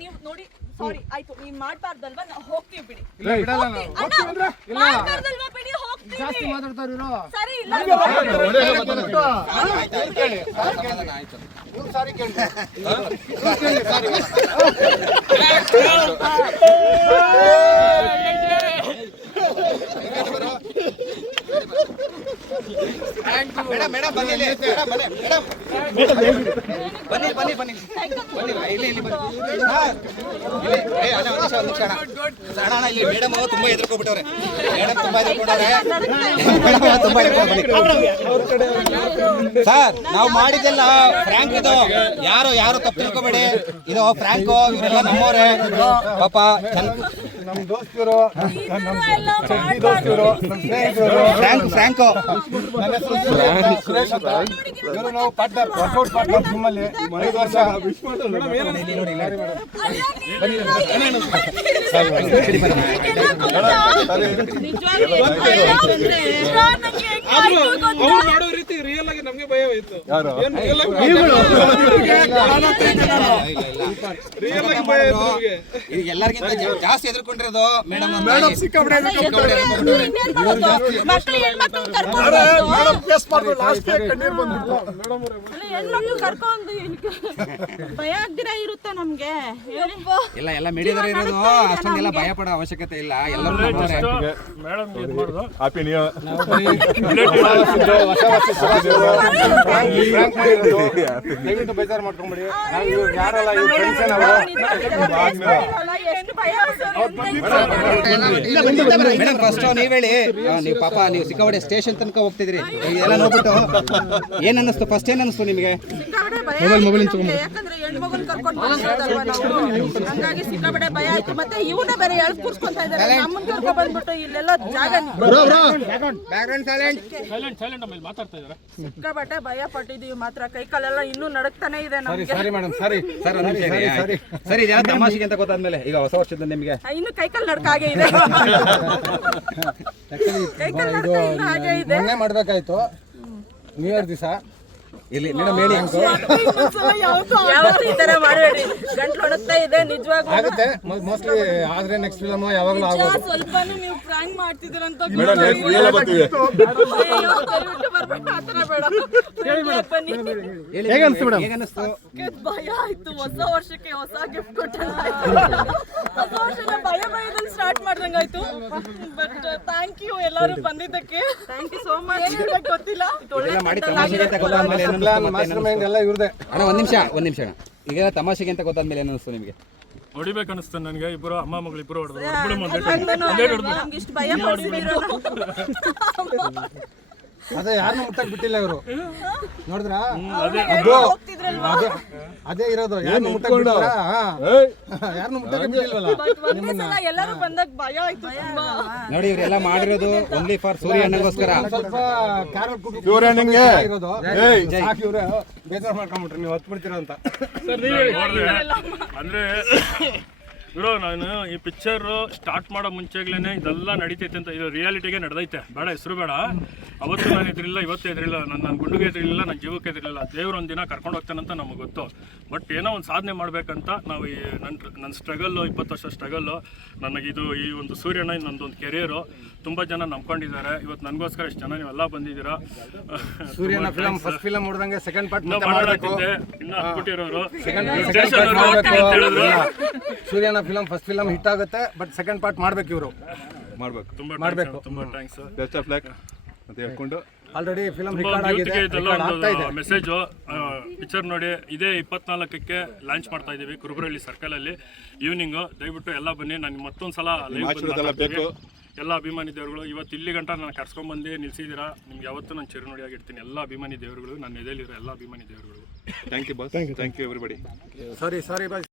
ನೀವು ನೋಡಿ ಸಾರಿ ಆಯ್ತು ನೀವು ಮಾಡಬಾರ್ದಲ್ವಾ ನಾವು ಹೋಗ್ತೀವಿ ಬಿಡಿ ಮಾಡಬಾರ್ದಲ್ವಾ ಬಿಡಿ ಹೋಗ್ತೀವಿ ಜಾಸ್ತಿ ಮಾತಾಡ್ತಾರೆ ಇವರು ಸರಿ ಇಲ್ಲ ಸಾರಿ ಕೇಳಿ ಮೇಡಮ್ ಮೇಡಮ್ ಬನ್ನಿ ಬನ್ನಿ ಬನ್ನಿ ಬನ್ನಿ ಇಲ್ಲಿ ಮೇಡಮ್ ತುಂಬಾ ಹೆದರ್ಕೊಬಿಟ್ಟವ್ರೆ ಸರ್ ನಾವು ಮಾಡಿದ್ದೆಲ್ಲ ಫ್ರ್ಯಾಂಕ್ ಇದು ಯಾರು ತಪ್ಪು ತಿಳ್ಕೊಬೇಡಿ ಇದು ಫ್ರ್ಯಾಂಕು ಇವರೆಲ್ಲ ನಮ್ಮವ್ರೆ ಪಾಪ ನಮ್ಮ ದೋಸ್ತಿರು ನಮ್ಮ ದೋಸ್ತಿರು ನಮ್ಮ ಸ್ನೇಹಿತರು ಫ್ರ್ಯಾಂಕ್ ನನ್ನ ಹೆಸರು ಸುರೇಶ್ ಅಂತ ಇವರು ನಾವು ಪಾರ್ಟ್ನರ್ ವರ್ಕೌಟ್ ಪಾರ್ಟ್ನರ್ ನಿಮ್ಮಲ್ಲಿ 5 ವರ್ಷ ಮಾಡೋ ರೀತಿ ರಿಯಲ್ ಆಗಿ ನಮ್ಗೆ ಭಯ ಇತ್ತು ಎಲ್ಲರಿಗಿಂತ ಜಾಸ್ತಿ ಎದುರ್ಕೊಂಡಿರೋದು ಮೇಡಮ್ ಭಯ ಆಗ್ದಿರ ಇರುತ್ತೆ ನಮ್ಗೆ ಎಲ್ಲ ಮೀಡಿಯಾದವರು ಇರೋದು ಅಷ್ಟೊಂದೆಲ್ಲ ಭಯ ಪಡೋ ಅವಶ್ಯಕತೆ ಇಲ್ಲ ಎಲ್ಲರೂ ಹ್ಯಾಪಿ ನ್ಯೂ ದಯವಿಟ್ಟು ಬೇಜಾರು ಮಾಡ್ಕೊಂಬಿಡಿ ಯಾರಲ್ಲ ಇವ್ರು ಫ್ರೆಂಡ್ಸ್ ಮೇಡಮ್ ಫಸ್ಟ್ ನೀವ್ ಹೇಳಿ ನೀವು ಪಾಪ ನೀವು ಸಿಕ್ಕಾಪಟ್ಟೆ ಸ್ಟೇಷನ್ ತನಕ ಹೋಗ್ತಿದ್ರಿ ಎಲ್ಲ ನೋಡ್ಬಿಟ್ಟು ಏನ್ ಅನ್ನಿಸ್ತು ಫಸ್ಟ್ ಏನ್ ಅನ್ನಿಸ್ತು ನಿಮಗೆ ಯಾಕಂದ್ರೆ ಹೆಣ್ಣು ಮಗನ್ ಕರ್ಕೊಂಡು ಬಂದಿರೋದಲ್ವಾ ನಾವು ಹಂಗಾಗಿ ಸಿಕ್ಕಾಪಟ್ಟೆ ಭಯ ಆಯ್ತು ಮತ್ತೆ ಇವನ್ನ ಬೇರೆ ಎಳ್ದು ಕೂರ್ಸ್ಕೊಂತ ಇದ್ದಾರೆ ನಮ್ಮನ್ನ ಕರ್ಕೊಂಡು ಬಂದ್ಬಿಟ್ಟು ಇಲ್ಲೆಲ್ಲ ಜಾಗ ಸಿಕ್ಕಾಪಟ್ಟೆ ಭಯ ಪಟ್ಟಿದೀವಿ ಮಾತ್ರ ಕೈ ಕಾಲೆಲ್ಲ ಇನ್ನೂ ನಡಕ್ತಾನೆ ಇದೆ ನಮ್ಗೆ ಸಾರಿ ಮೇಡಮ್ ಸಾರಿ ಸರಿ ಇದೆಲ್ಲ ತಮಾಷೆಗೆ ಅಂತ ಗೊತ್ತಾದ್ಮೇಲೆ ಈಗ ಹೊಸ ವರ್ಷದ ನಿಮಗೆ ಇನ್ನು ಕೈ ಕಾಲು ನಡ್ಕ ಹಾಗೆ ಇದೆ ಕೈ ಕಾಲು ನಡ್ಕ ಇನ್ನು ಹಾಗೆ ಇದೆ ಮೊನ್ನೆ ಮಾಡ್ಬೇಕಾಯ್ತು ನ್ಯೂ ಇಯರ್ ದಿವಸ ಇಲ್ಲಿ ಮೇಡಮ್ ಹೇಳಿ ಯಾವತ್ತೂ ಈ ತರ ಮಾಡಬೇಡಿ ಗಂಟ್ಲು ಒಣಗ್ತಾ ಇದೆ ನಿಜವಾಗ್ಲೂ ಆಗುತ್ತೆ ಮೋಸ್ಟ್ಲಿ ಆದ್ರೆ ನೆಕ್ಸ್ಟ್ ಫಿಲಮ್ ಯಾವಾಗಲೂ ಆಗೋದು ಸ್ವಲ್ಪನೂ ನೀವು ಪ್ರಾಂಕ್ ಮಾಡ್ತಿದ್ದೀರ ಅಂತ ಹೇಗೆ ಅನ್ಸ್ತು ಮೇಡಮ್ ಭಯ ಆಯ್ತು ಹೊಸ ವರ್ಷಕ್ಕೆ ಹೊಸ ಗಿಫ್ಟ್ ಕೊಟ್ಟಂಗಾಯ್ತು ಹೊಸ ವರ್ಷನ ಭಯದಲ್ಲಿ ಸ್ಟಾರ್ಟ್ ಮಾಡ್ದಂಗಾಯ್ತು ಬಟ್ ಥ್ಯಾಂಕ್ ಯು ಎಲ್ಲರೂ ಬಂದಿದ್ದಕ್ಕೆ ಥ್ಯಾಂಕ್ ಯು ಸೋ ಮಚ್ ಗೊತ್ತಿಲ್ಲ ಮಾಸ್ಟರ್ ಮೈಂಡ್ ಎಲ್ಲ ಇವ್ರದೇ ಅಣ್ಣ ಒಂದ್ ನಿಮಿಷ ಈಗ ತಮಾಷೆಗೆ ಅಂತ ಗೊತ್ತಾದ್ಮೇಲೆ ಏನು ಅನಿಸ್ತು ನಿಮಗೆ ಹೊಡಿಬೇಕು ಅನಿಸ್ತು ನನಗೆ ಇಬ್ಬರು ಅಮ್ಮ ಮಗಳು ಇಬ್ಬರು ಹೊಡೆದ್ರು ಇಷ್ಟು ಭಯ ಪಡಿಸಿದ್ರು ಅದೇ ಯಾರನ್ನೂ ಮುಟ್ಟಕ್ ಬಿಟ್ಟಿಲ್ಲ ಇವರು ನೋಡಿದ್ರ ಅದೇ ಇರೋದು ಯಾರನ್ನೂ ಮುಟ್ಟಕ್ ಬಿಟ್ಟಿಲ್ಲ ಯಾರನ್ನೂ ಮುಟ್ಟಕ್ ಬಿಟ್ಟಿಲ್ವಲ್ಲ ಎಲ್ಲರೂ ಬಂದಾಗ ಭಯ ಆಯ್ತು ನೋಡಿ ಇವರೆಲ್ಲ ಮಾಡಿರೋದು ಓನ್ಲಿ ಫಾರ್ ಸೂರ್ಯ ಅಣ್ಣಗೋಸ್ಕರ ಸ್ವಲ್ಪ ಇರೋದು ಇವ್ರೆ ಬೇಜಾರು ಮಾಡ್ಕೊಂಡ್ಬಿಟ್ರಿ ನೀವು ಹತ್ಬಿಡ್ತೀರ ಅಂತ ಅಂದ್ರೆ ಬ್ರೋ ನಾನು ಈ ಪಿಕ್ಚರ್ ಸ್ಟಾರ್ಟ್ ಮಾಡೋ ಮುಂಚೆಗ್ಲೇ ಇದೆಲ್ಲ ನಡೀತೈತೆ ಅಂತ ಇದು ರಿಯಾಲಿಟಿಗೆ ನಡೆದೈತೆ ಬೇಡ ಹೆಸರು ಬೇಡ ಅವತ್ತು ನಾನು ಎದುರಿಲ್ಲ ಇವತ್ತು ಎದುರಿಲ್ಲ ನನ್ನ ಗುಂಡಿಗೆ ಎದುರಿಲ್ಲ ನನ್ನ ಜೀವಕ್ಕೆ ಎದುರಿಲ್ಲ ದೇವ್ರು ಒಂದಿನ ಕರ್ಕೊಂಡು ಹೋಗ್ತಾನಂತ ನಮಗೆ ಗೊತ್ತು ಬಟ್ ಏನೋ ಒಂದು ಸಾಧನೆ ಮಾಡಬೇಕಂತ ನಾವು ಈ ನನ್ನ ಸ್ಟ್ರಗಲ್ಲು 20 ವರ್ಷ ಸ್ಟ್ರಗಲ್ಲು ನನಗಿದು ಈ ಒಂದು ಸೂರ್ಯನ ನನ್ನದೊಂದು ಕೆರಿಯರು ತುಂಬ ಜನ ನಂಬ್ಕೊಂಡಿದ್ದಾರೆ ಇವತ್ತು ನನಗೋಸ್ಕರ ಇಷ್ಟು ಜನ ನೀವೆಲ್ಲ ಬಂದಿದ್ದೀರಾ ಸೂರ್ಯನ ಫಿಲಮ್ ಫಸ್ಟ್ ಫಿಲಮ್ ನೋಡಿದಂಗೆ ಸೆಕೆಂಡ್ ಪಾರ್ಟ್ ಇನ್ನು ಹಾಕ್ಬಿಟ್ಟಿರೋರು ಸೂರ್ಯನ ಫಿಲಮ್ ಫಸ್ಟ್ ಫಿಲಮ್ ಹಿಟ್ ಆಗುತ್ತೆ ಬಟ್ ಸೆಕೆಂಡ್ ಪಾರ್ಟ್ ಮಾಡ್ಬೇಕು ಇವರು ಮಾಡಬೇಕು ತುಂಬ ಥ್ಯಾಂಕ್ಸ್ ಬೆಸ್ಟ್ ಆಫ್ ಲಕ್ ಅಂತ ಹೇಳ್ಕೊಂಡು ಆಲ್ರೆಡಿ ಫಿಲಮ್ ರಿಕಾರ್ಡ್ ಆಗಿದೆ ಮೆಸೇಜು ಪಿಕ್ಚರ್ ನೋಡಿ ಇದೇ 24ಕ್ಕೆ ಲಾಂಚ್ ಮಾಡ್ತಾ ಇದ್ದೀವಿ ಕುರುಬರಹಳ್ಳಿ ಸರ್ಕಲಲ್ಲಿ ಈವ್ನಿಂಗು ದಯವಿಟ್ಟು ಎಲ್ಲ ಬನ್ನಿ ನಾನು ಮತ್ತೊಂದು ಸಲ ಲೈವ್ ಎಲ್ಲ ಅಭಿಮಾನಿ ದೇವರುಗಳು ಇವತ್ತು ಇಲ್ಲಿ ಗಂಟ ನಾನು ಕರ್ಸ್ಕೊಂಡ್ಬಂದು ನಿಲ್ಸಿದ್ದೀರಾ ನಿಮ್ಗೆ ಯಾವತ್ತೂ ನಾನು ಚಿರುನುಡಿಯಾಗಿರ್ತೀನಿ ಎಲ್ಲ ಅಭಿಮಾನಿ ದೇವರುಗಳು ನನ್ನ ಎದೆಯಲ್ಲಿರೋ ಎಲ್ಲ ಅಭಿಮಾನಿ ದೇವರುಗಳು thank you boss thank you everybody sorry bye